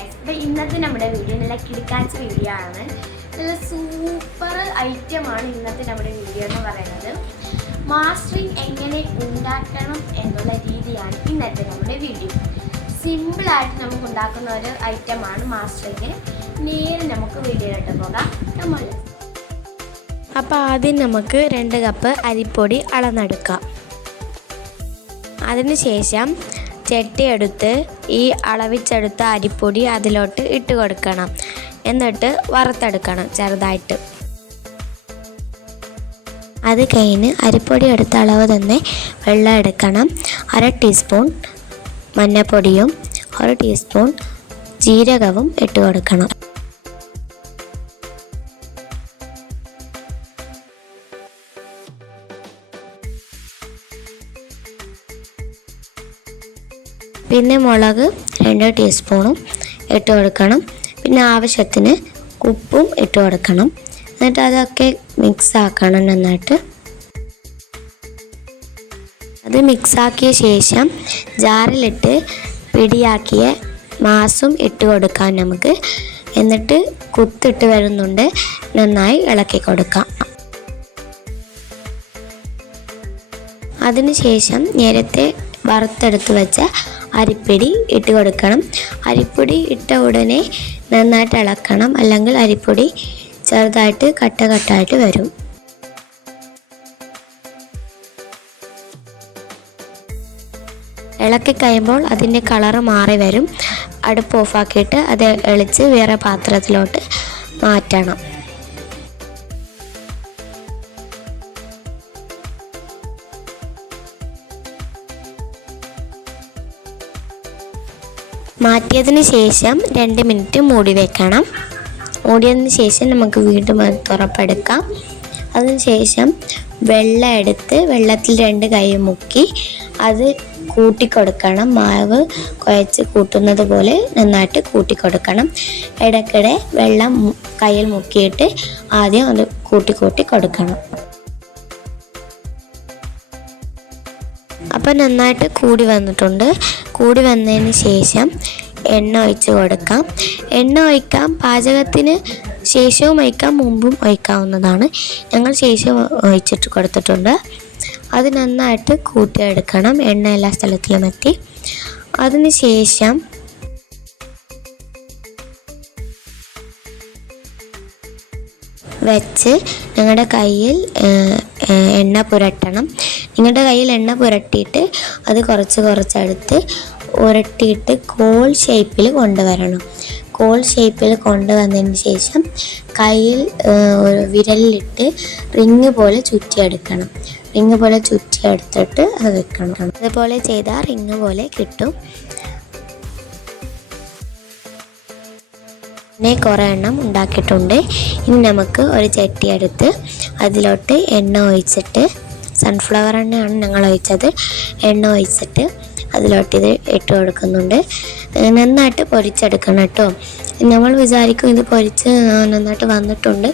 Guys, അപ്പോൾ ഇന്നത്തെ നമ്മുടെ വീഡിയോ നല്ല കിടക്കാച്ച വീഡിയോ ആണ്. നല്ല സൂപ്പർ ഐറ്റമാണ് ഇന്നത്തെ നമ്മുടെ വീഡിയോ എന്ന് പറയുന്നത്. മാസ്റ്ററിങ് എങ്ങനെ ഉണ്ടാക്കണം എന്നുള്ള രീതിയാണ് ഇന്നത്തെ നമ്മുടെ വീഡിയോ. സിമ്പിളായിട്ട് നമുക്ക് ഉണ്ടാക്കുന്ന ഒരു ഐറ്റമാണ് മാസ്റ്ററിങ്. നേരെ നമുക്ക് വീഡിയോയിലോട്ട് പോകാം. നമ്മൾ അപ്പോൾ ആദ്യം നമുക്ക് 2 കപ്പ് അരിപ്പൊടി അളന്നെടുക്കാം. അതിനുശേഷം ചട്ടിയെടുത്ത് ഈ അളവിച്ചെടുത്ത അരിപ്പൊടി അതിലോട്ട് ഇട്ട് കൊടുക്കണം. എന്നിട്ട് വറുത്തെടുക്കണം ചെറുതായിട്ട്. അത് കഴിഞ്ഞ് അരിപ്പൊടി എടുത്ത അളവ് തന്നെ വെള്ളം എടുക്കണം. 1/2 ടീസ്പൂൺ മഞ്ഞൾപ്പൊടിയും 1 ടീസ്പൂൺ ജീരകവും ഇട്ട് കൊടുക്കണം. പിന്നെ മുളക് 2 ടീസ്പൂണും ഇട്ട് കൊടുക്കണം. പിന്നെ ആവശ്യത്തിന് ഉപ്പും ഇട്ട് കൊടുക്കണം. എന്നിട്ട് അതൊക്കെ മിക്സ് ആക്കണം നന്നായിട്ട്. അത് മിക്സാക്കിയ ശേഷം ജാറിലിട്ട് പിടിയാക്കിയ മാസും ഇട്ട് കൊടുക്കാം നമുക്ക്. എന്നിട്ട് കുത്തിട്ട് വരുന്നുണ്ട്, നന്നായി ഇളക്കി കൊടുക്കാം. അതിനുശേഷം നേരത്തെ വറുത്തെടുത്ത് വെച്ച അരിപ്പൊടി ഇട്ട് കൊടുക്കണം. അരിപ്പൊടി ഇട്ട ഉടനെ നന്നായിട്ട് ഇളക്കണം, അല്ലെങ്കിൽ അരിപ്പൊടി ചെറുതായിട്ട് കട്ടായിട്ട് വരും. ഇളക്കി കഴിയുമ്പോൾ അതിൻ്റെ കളറ് മാറി വരും. അടുപ്പ് ഓഫാക്കിയിട്ട് അത് എളിച്ച് വേറെ പാത്രത്തിലോട്ട് മാറ്റണം. മാറ്റിയതിന് ശേഷം 2 മിനിറ്റ് മൂടി വെക്കണം. മൂടിയതിന് ശേഷം നമുക്ക് വീണ്ടും അത് തുറപ്പെടുക്കാം. അതിനുശേഷം വെള്ളം എടുത്ത് വെള്ളത്തിൽ 2 കൈ മുക്കി അത് കൂട്ടിക്കൊടുക്കണം. മാവ് കുഴച്ച് കൂട്ടുന്നത് പോലെ നന്നായിട്ട് കൂട്ടിക്കൊടുക്കണം. ഇടയ്ക്കിടെ വെള്ളം കയ്യിൽ മുക്കിയിട്ട് ആദ്യം അത് കൂട്ടി കൊടുക്കണം. അപ്പം നന്നായിട്ട് കൂടി വന്നിട്ടുണ്ട്. കൂടി വന്നതിന് ശേഷം എണ്ണ ഒഴിച്ച് കൊടുക്കാം. എണ്ണ ഒഴിക്കാം, പാചകത്തിന് ശേഷവും ഒഴിക്കാം, മുമ്പും ഒഴിക്കാവുന്നതാണ്. ഞങ്ങൾ ശേഷം ഒഴിച്ചിട്ട് കൊടുത്തിട്ടുണ്ട്. അത് നന്നായിട്ട് കൂട്ടിയെടുക്കണം. എണ്ണ എല്ലാ സ്ഥലത്തിലും എത്തി. അതിന് ശേഷം വെച്ച് നിങ്ങളുടെ കയ്യിൽ എണ്ണ പുരട്ടണം. നിങ്ങളുടെ കയ്യിൽ എണ്ണ പുരട്ടിയിട്ട് അത് കുറച്ചെടുത്ത് ഉരുട്ടിയിട്ട് കോൾ ഷേപ്പിൽ കൊണ്ടുവരണം. കോൾ ഷേപ്പിൽ കൊണ്ടുവന്നതിന് ശേഷം കയ്യിൽ വിരലിലിട്ട് റിങ് പോലെ ചുറ്റിയെടുക്കണം. റിങ് പോലെ ചുറ്റിയെടുത്തിട്ട് അത് വെക്കണം. അതുപോലെ ചെയ്താൽ റിങ് പോലെ കിട്ടും. പിന്നെ കുറേ എണ്ണം ഉണ്ടാക്കിയിട്ടുണ്ട്. ഇനി നമുക്ക് ഒരു ചട്ടി എടുത്ത് അതിലോട്ട് എണ്ണ ഒഴിച്ചിട്ട്, സൺഫ്ലവർ എണ്ണയാണ് ഞങ്ങൾ ഒഴിച്ചത്, എണ്ണ ഒഴിച്ചിട്ട് അതിലോട്ട് ഇത് ഇട്ട് കൊടുക്കുന്നുണ്ട്. നന്നായിട്ട് പൊരിച്ചെടുക്കണം കേട്ടോ. നമ്മൾ വിചാരിക്കും ഇത് പൊരിച്ച് നന്നായിട്ട് വന്നിട്ടുണ്ട്,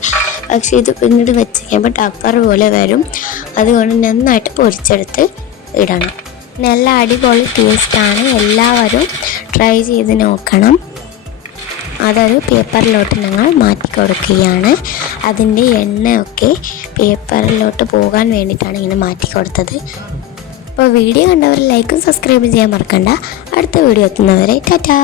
പക്ഷേ ഇത് പിന്നീട് വെച്ച് കഴിയുമ്പോൾ ടപ്പർ പോലെ വരും. അതുകൊണ്ട് നന്നായിട്ട് പൊരിച്ചെടുത്ത് ഇടണം. നല്ല അടിപൊളി ടേസ്റ്റാണ്. എല്ലാവരും ട്രൈ ചെയ്ത് നോക്കണം. അതൊരു പേപ്പറിലോട്ട് ഞങ്ങൾ മാറ്റി കൊടുക്കുകയാണ്. അതിൻ്റെ എണ്ണയൊക്കെ പേപ്പറിലോട്ട് പോകാൻ വേണ്ടിയിട്ടാണ് ഇങ്ങനെ മാറ്റി കൊടുത്തത്. അപ്പോൾ വീഡിയോ കണ്ടവർ ലൈക്കും സബ്സ്ക്രൈബും ചെയ്യാൻ മറക്കണ്ട. അടുത്ത വീഡിയോ എത്തുന്നവരെ ടാറ്റാ.